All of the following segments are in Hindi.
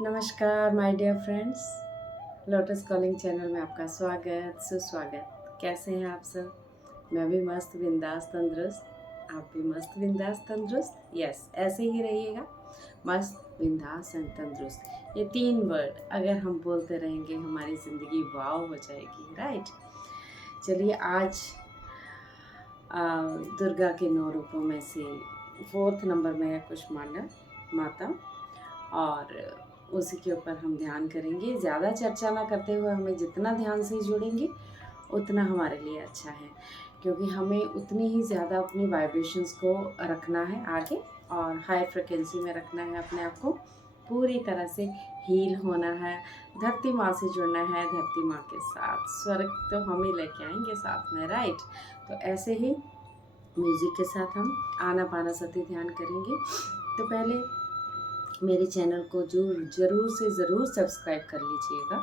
नमस्कार my dear friends, Lotus Calling channel में आपका स्वागत सुस्वागत। कैसे हैं आप सब? मैं भी मस्त बिंदास तंदुरुस्त, आप भी मस्त बिंदास तंदुरुस्त। यस, ऐसे ही रहिएगा, मस्त बिंदास एंड तंदुरुस्त। ये 3 वर्ड अगर हम बोलते रहेंगे हमारी ज़िंदगी वाव हो जाएगी, राइट। चलिए आज दुर्गा के 9 रूपों में से 4th नंबर में है कुष्मांडा माता, और उसी के ऊपर हम ध्यान करेंगे। ज़्यादा चर्चा ना करते हुए हमें जितना ध्यान से जुड़ेंगे उतना हमारे लिए अच्छा है, क्योंकि हमें उतनी ही ज़्यादा अपनी वाइब्रेशंस को रखना है आगे, और हाई फ्रिक्वेंसी में रखना है अपने आप को। पूरी तरह से हील होना है, धरती माँ से जुड़ना है, धरती माँ के साथ। स्वर्ग तो हम ही लेके आएंगे साथ में, राइट। तो ऐसे ही म्यूज़िक के साथ हम आनापानसती ध्यान करेंगे। तो पहले मेरे चैनल को ज़रूर से ज़रूर सब्सक्राइब कर लीजिएगा,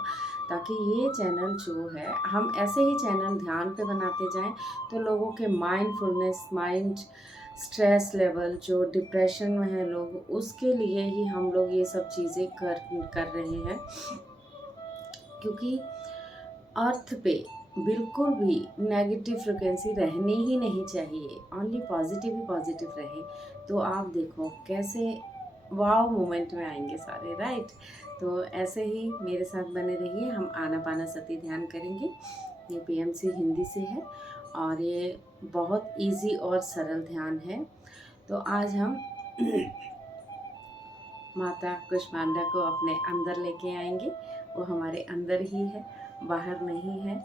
ताकि ये चैनल जो है, हम ऐसे ही चैनल ध्यान पे बनाते जाएं तो लोगों के माइंडफुलनेस, माइंड स्ट्रेस लेवल, जो डिप्रेशन में है लोग, उसके लिए ही हम लोग ये सब चीज़ें कर रहे हैं। क्योंकि अर्थ पे बिल्कुल भी नेगेटिव फ्रिक्वेंसी रहनी ही नहीं चाहिए, ओनली पॉजिटिव ही पॉजिटिव रहे। तो आप देखो कैसे वाव मोमेंट में आएंगे सारे, राइट। तो ऐसे ही मेरे साथ बने रहिए। हम आनापानसती ध्यान करेंगे। ये पीएमसी हिंदी से है और ये बहुत इजी और सरल ध्यान है। तो आज हम माता कुष्मांडा को अपने अंदर लेके आएंगे। वो हमारे अंदर ही है, बाहर नहीं है।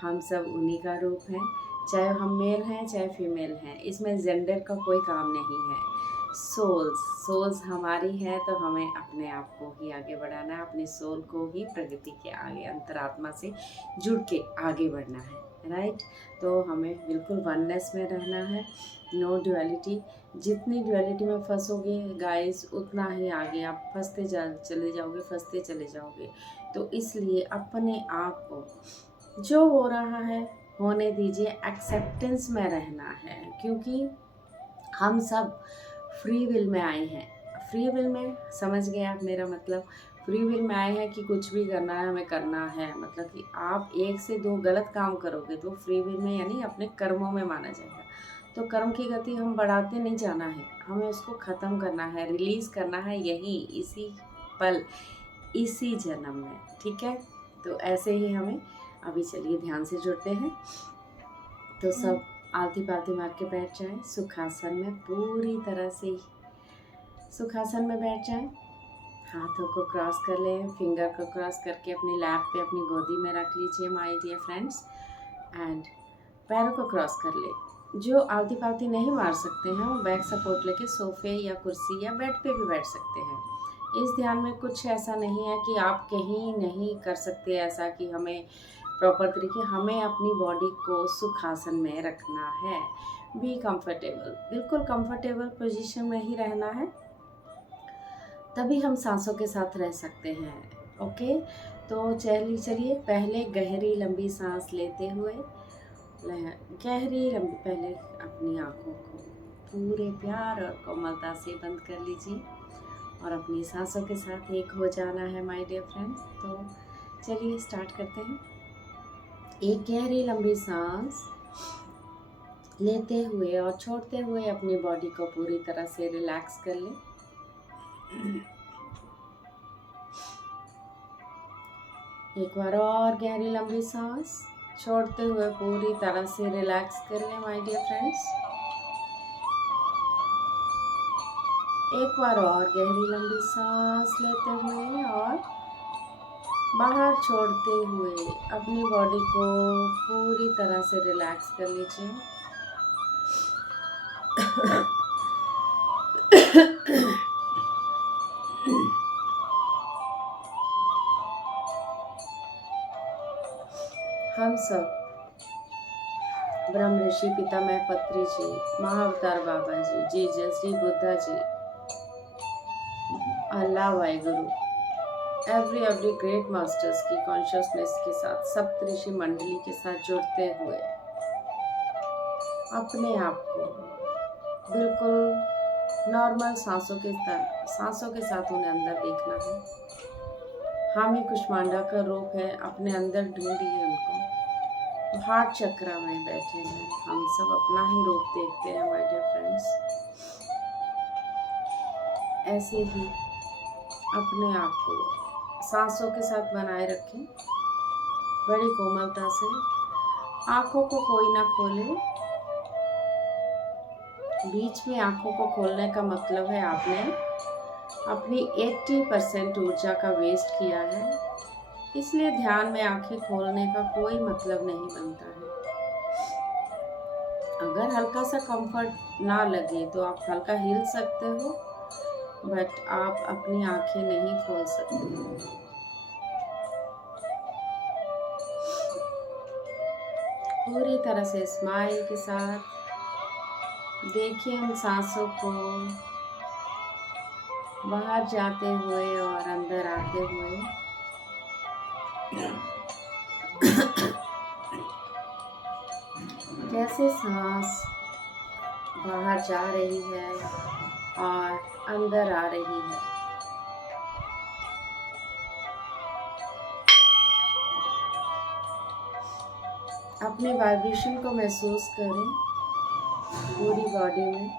हम सब उन्हीं का रूप है, चाहे हम मेल हैं चाहे फीमेल हैं, इसमें जेंडर का कोई काम नहीं है। सोल्स हमारी है, तो हमें अपने आप को ही आगे बढ़ाना है, अपनी सोल को ही प्रगति के आगे अंतरात्मा से जुड़ के आगे बढ़ना है, राइट। तो हमें बिल्कुल वननेस में रहना है, नो ड्युअलिटी। जितनी ड्युअलिटी में फंसोगे गाइस, उतना ही आगे आप चले जाओगे। तो इसलिए अपने आप को जो हो रहा है होने दीजिए, एक्सेप्टेंस में रहना है, क्योंकि हम सब फ्री विल में आए हैं। फ्री विल में, समझ गए आप मेरा मतलब? फ्री विल में आए हैं कि कुछ भी करना है हमें करना है, मतलब कि आप 1 से 2 गलत काम करोगे तो फ्री विल में यानी अपने कर्मों में माना जाएगा। तो कर्म की गति हम बढ़ाते नहीं जाना है, हमें उसको ख़त्म करना है, रिलीज़ करना है यहीं इसी पल, इसी जन्म में, ठीक है। तो ऐसे ही हमें अभी चलिए ध्यान से जुड़ते हैं। तो सब आलती पालती मार के बैठ जाएं सुखासन में, पूरी तरह से सुखासन में बैठ जाएं। हाथों को क्रॉस कर लें, फिंगर को क्रॉस करके अपनी लैप पे, अपनी गोदी में रख लीजिए माय डियर फ्रेंड्स। एंड पैरों को क्रॉस कर ले। जो आलती पालती नहीं मार सकते हैं वो बैक सपोर्ट लेके सोफे या कुर्सी या बेड पे भी बैठ सकते हैं। इस ध्यान में कुछ ऐसा नहीं है कि आप कहीं नहीं कर सकते ऐसा कि हमें प्रॉपर तरीके, हमें अपनी बॉडी को सुखासन में रखना है। बी कंफर्टेबल, बिल्कुल कंफर्टेबल पोजीशन में ही रहना है, तभी हम सांसों के साथ रह सकते हैं। ओके, तो चलिए पहले गहरी लंबी सांस लेते हुए गहरी लंबी, पहले अपनी आँखों को पूरे प्यार और कोमलता से बंद कर लीजिए और अपनी सांसों के साथ एक हो जाना है माय डियर फ्रेंड्स। तो चलिए स्टार्ट करते हैं। एक गहरी लंबी सांस लेते हुए और छोड़ते हुए अपनी बॉडी को पूरी तरह से रिलैक्स कर लें। एक बार और गहरी लंबी सांस छोड़ते हुए पूरी तरह से रिलैक्स कर लें माय डियर फ्रेंड्स। एक बार और गहरी लंबी सांस लेते हुए और बाहर छोड़ते हुए अपनी बॉडी को पूरी तरह से रिलैक्स कर लीजिए। हम सब ब्रह्म ऋषि पितामह पत्री जी, महाअवतार बाबा जी, जीसस जी, बुद्धा जी, अल्लाह वाहिगुरु, एवरी ग्रेट मास्टर्स की कॉन्शियसनेस के साथ, सप्तऋषि मंडली के साथ जुड़ते हुए अपने आप को बिल्कुल नॉर्मल सांसों के साथ उन्हें अंदर देखना है। हामी कुष्मांडा का रूप है, अपने अंदर ढूंढिए उनको। वो हार्ट चक्रा में बैठे हैं। हम सब अपना ही रूप देखते हैं माय डियर फ्रेंड्स। ऐसे ही अपने आप को सांसों के साथ बनाए रखें, बड़ी कोमलता से। आंखों को कोई ना खोले। बीच में आंखों को खोलने का मतलब है आपने अपनी 80% ऊर्जा का वेस्ट किया है, इसलिए ध्यान में आंखें खोलने का कोई मतलब नहीं बनता है। अगर हल्का सा कंफर्ट ना लगे तो आप हल्का हिल सकते हो, बट आप अपनी आंखें नहीं खोल सकते। पूरी तरह से स्माइल के साथ देखिए उन सांसों को बाहर जाते हुए और अंदर आते हुए। कैसे सांस बाहर जा रही है और अंदर आ रही है। अपने वाइब्रेशन को महसूस करें पूरी बॉडी में।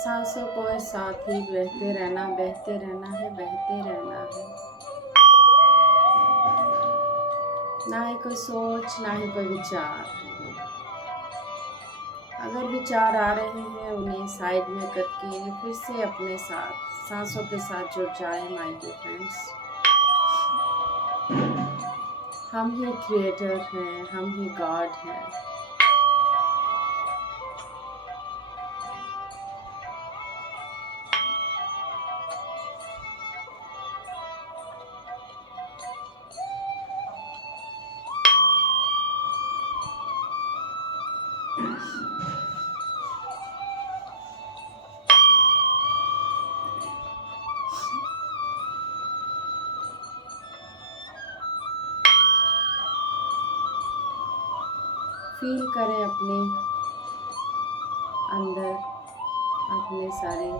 सांसों को साथ ही बहते रहना, बहते रहना है, बहते रहना है। ना ही कोई सोच, ना ही कोई विचार। अगर विचार आ रहे हैं उन्हें साइड में करके फिर से अपने साथ सांसों के साथ जुड़ जाए माय डियर फ्रेंड्स। हम ही क्रिएटर हैं, हम ही गॉड हैं। फील करें अपने अंदर अपने सारे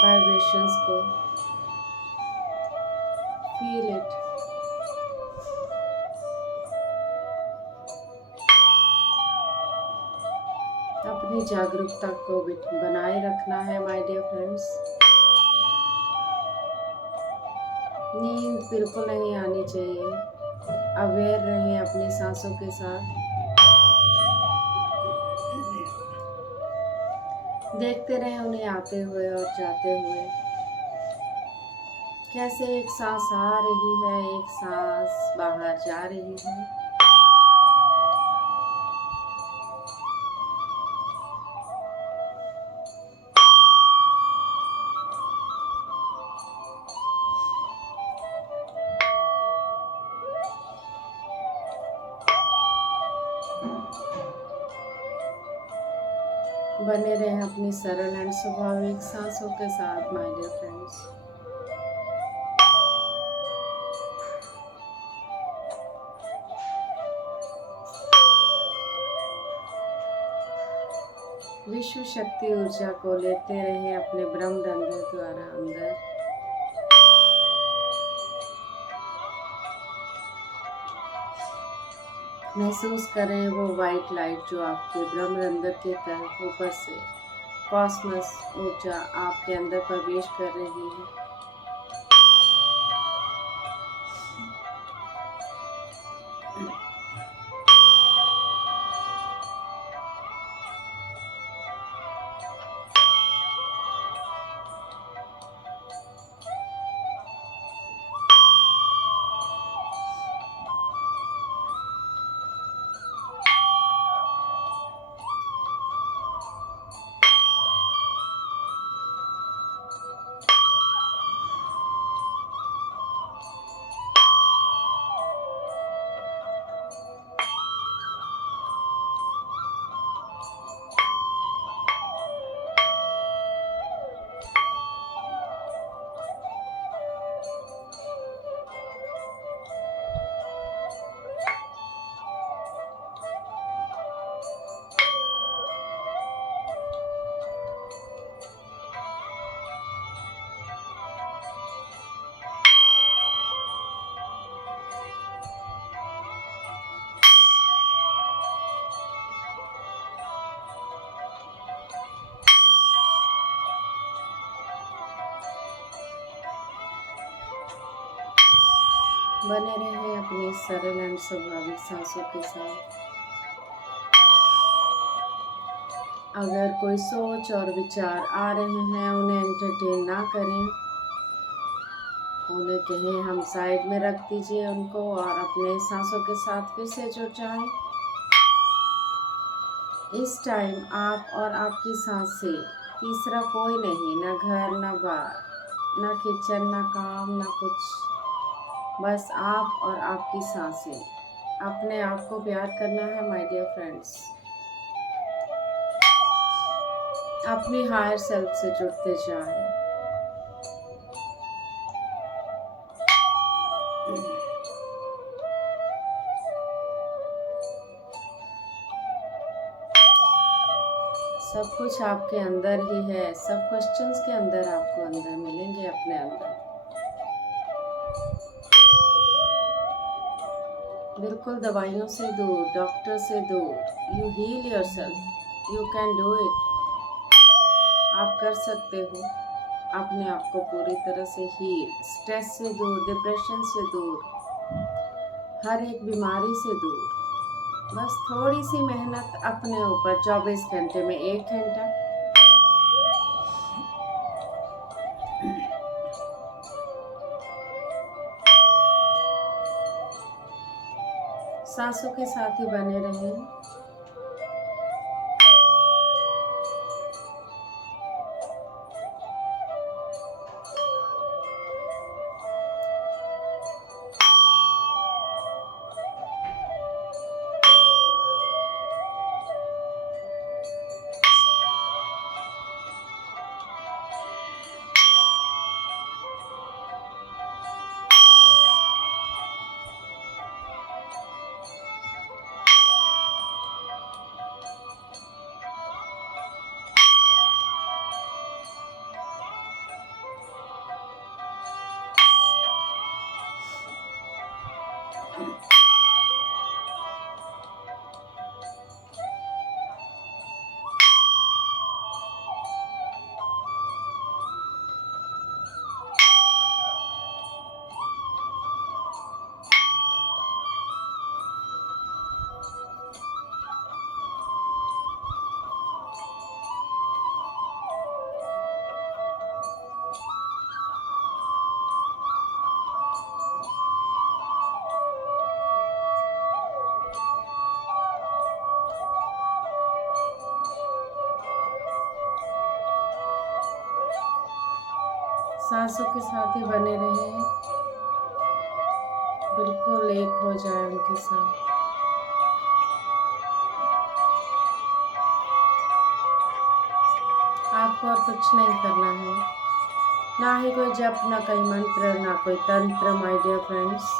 वाइब्रेशंस को। Feel it. अपनी जागरूकता को बनाए रखना है माय डियर फ्रेंड्स। नींद बिल्कुल नहीं आनी चाहिए। अवेयर रहें अपनी सांसों के साथ। देखते रहें उन्हें आते हुए और जाते हुए। कैसे एक सांस आ रही है, एक सांस बाहर जा रही है। बने रहें अपनी सरल एंड स्वाभाविक सांसों के साथ माय डियर फ्रेंड्स। विश्व शक्ति ऊर्जा को लेते रहें अपने ब्रह्मरंध्र द्वारा अंदर। महसूस करें वो वाइट लाइट जो आपके ब्रह्मरंध्र के तरफ ऊपर से कॉस्मस ऊर्जा आपके अंदर प्रवेश कर रही है। बने रहें अपनी सरल एंड स्वाभाविक सांसों के साथ। अगर कोई सोच और विचार आ रहे हैं उन्हें एंटरटेन ना करें, उन्हें कहें हम साइड में रख दीजिए उनको और अपने सांसों के साथ फिर से जुड़ जाएं। इस टाइम आप और आपकी सांसें, तीसरा कोई नहीं, ना घर ना बार, ना किचन ना काम ना कुछ, बस आप और आपकी सांसें। अपने आप को प्यार करना है माय डियर फ्रेंड्स। अपनी हायर सेल्फ से जुड़ते जाएं। सब कुछ आपके अंदर ही है, सब क्वेश्चंस के अंदर आपको अंदर मिलेंगे, अपने अंदर। बिल्कुल दवाइयों से दूर, डॉक्टर से दूर। You heal yourself, you can do it. आप कर सकते हो अपने आप को पूरी तरह से हील। स्ट्रेस से दूर, डिप्रेशन से दूर, हर एक बीमारी से दूर। बस थोड़ी सी मेहनत अपने ऊपर, 24 घंटे में 1 घंटा। सांसों के साथ ही बने रहें। सांसों के साथ ही बने रहें। बिल्कुल एक हो जाए उनके साथ। आपको और कुछ नहीं करना है, ना ही कोई जप, ना कोई मंत्र, ना कोई तंत्र माय डियर फ्रेंड्स।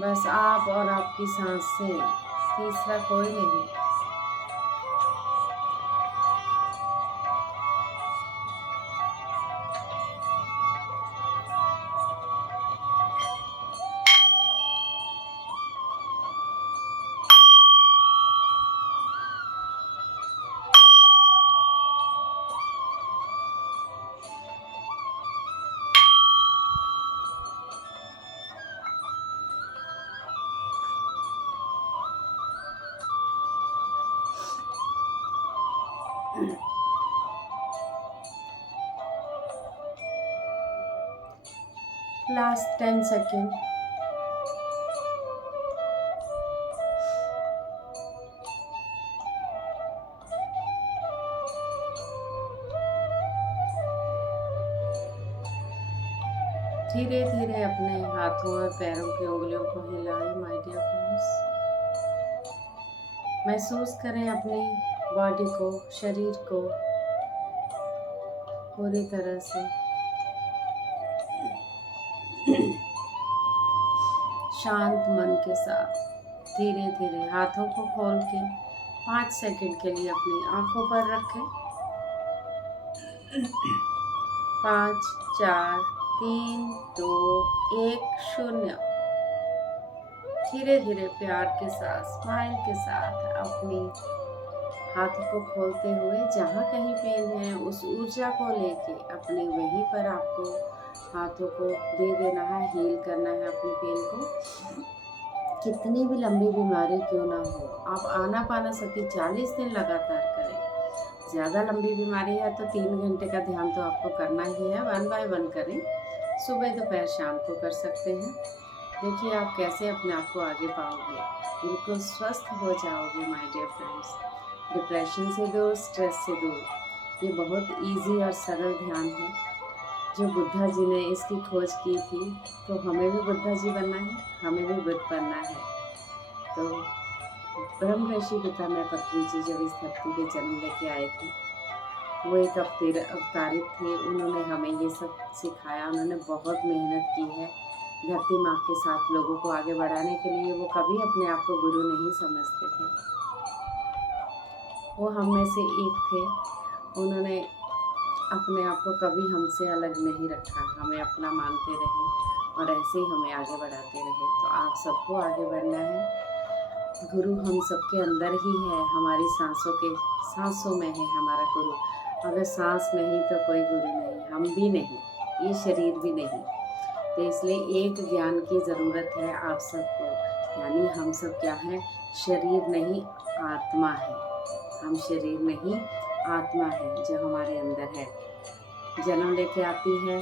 बस आप और आपकी सांसें, तीसरा कोई नहीं। Last 10 second. धीरे धीरे अपने हाथों और पैरों की उंगलियों को हिलाएं माय डियर फ्रेंड्स। महसूस करें अपनी बॉडी को, शरीर को पूरी तरह से शांत मन के साथ। धीरे धीरे हाथों को खोल के 5 सेकंड के लिए अपनी आंखों पर रखें। 5, 4, 3, 2, 1, 0। धीरे धीरे प्यार के साथ, स्माइल के साथ अपनी हाथों को खोलते हुए जहाँ कहीं पेन है उस ऊर्जा को लेके अपने वहीं पर आपको हाथों को दे देना है, हील करना है अपने पेन को। कितनी भी लंबी बीमारी क्यों ना हो, आप आनापानसती 40 दिन लगातार करें। ज़्यादा लंबी बीमारी है तो 3 घंटे का ध्यान तो आपको करना ही है, 1 बाय 1 करें। सुबह दोपहर शाम को कर सकते हैं। देखिए आप कैसे अपने आप को आगे पाओगे, बिल्कुल स्वस्थ हो जाओगे माय डियर फ्रेंड्स। डिप्रेशन से दूर, स्ट्रेस से दूर। ये बहुत इजी और सरल ध्यान है जो बुद्धा जी ने इसकी खोज की थी। तो हमें भी बुद्धा जी बनना है, हमें भी बुद्ध बनना है। तो ब्रह्म ऋषि पितामह पत्री जी जब इस धरती पे जन्म लेके आए थे, वो एक अवतारित थे। उन्होंने हमें ये सब सिखाया, उन्होंने बहुत मेहनत की है धरती माँ के साथ लोगों को आगे बढ़ाने के लिए। वो कभी अपने आप को गुरु नहीं समझते थे, वो हम में से एक थे। उन्होंने अपने आप को कभी हमसे अलग नहीं रखा, हमें अपना मानते रहे और ऐसे ही हमें आगे बढ़ाते रहे। तो आप सबको आगे बढ़ना है। गुरु हम सबके अंदर ही है, हमारी सांसों में है हमारा गुरु। अगर सांस नहीं तो कोई गुरु नहीं, हम भी नहीं, ये शरीर भी नहीं। तो इसलिए एक ज्ञान की ज़रूरत है आप सबको, यानी हम सब क्या है, शरीर नहीं आत्मा है। हम शरीर नहीं आत्मा है जो हमारे अंदर है। जन्म लेके आती है,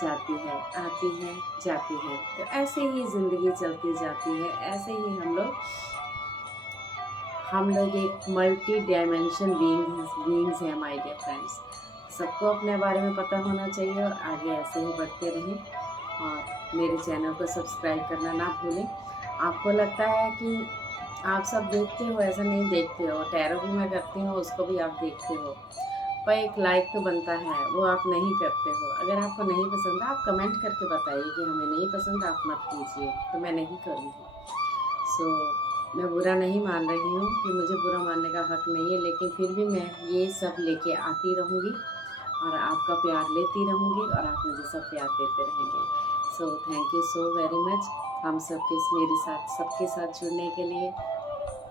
जाती है, आती है, जाती है। तो ऐसे ही ज़िंदगी चलती जाती है। ऐसे ही हम लोग एक मल्टी डायमेंशन बीइंग्स हैं माय डियर फ्रेंड्स। सबको अपने बारे में पता होना चाहिए और आगे ऐसे ही बढ़ते रहें। और मेरे चैनल को सब्सक्राइब करना ना भूलें। आपको लगता है कि आप सब देखते हो, ऐसा नहीं देखते हो। टैरो भी मैं करती हूँ, उसको भी आप देखते हो, पर एक लाइक तो बनता है, वो आप नहीं करते हो। अगर आपको नहीं पसंद आप कमेंट करके बताइए कि हमें नहीं पसंद, आप मत कीजिए, तो मैं नहीं करूँगी। मैं बुरा नहीं मान रही हूँ कि मुझे बुरा मानने का हक नहीं है, लेकिन फिर भी मैं ये सब लेके आती रहूँगी और आपका प्यार लेती रहूँगी और आप मुझे सब प्यार देते रहेंगे। Thank you so very much हम सबके साथ जुड़ने के लिए।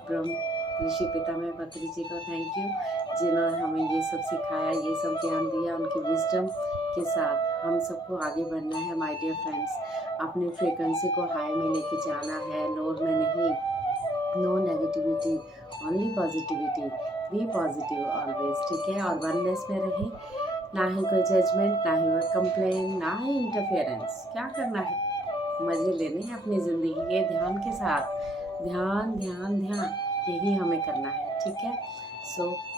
ब्रह्म ऋषि पितामह पत्री जी को थैंक यू, जिन्होंने हमें ये सब सिखाया, ये सब ज्ञान दिया। उनकी विजडम के साथ हम सबको आगे बढ़ना है माय डियर फ्रेंड्स। अपनी फ्रीक्वेंसी को हाई में लेके जाना है, लोअर में नहीं। No negativity, only positivity. Be positive always, ठीक है। और वननेस में रहे, ना ही कोई जजमेंट, ना ही कंप्लेन, ना ही इंटरफेरेंस। क्या करना है, मज़े लेने हैं अपनी ज़िंदगी के ध्यान के साथ। ध्यान ध्यान ध्यान, यही हमें करना है, ठीक है।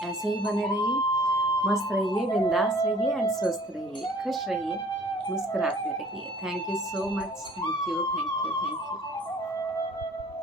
ऐसे ही बने रहिए, मस्त रहिए, बिंदास रहिए एंड स्वस्थ रहिए, खुश रहिए, मुस्कुराते रहिए। Thank you so much, thank you, thank you, thank you.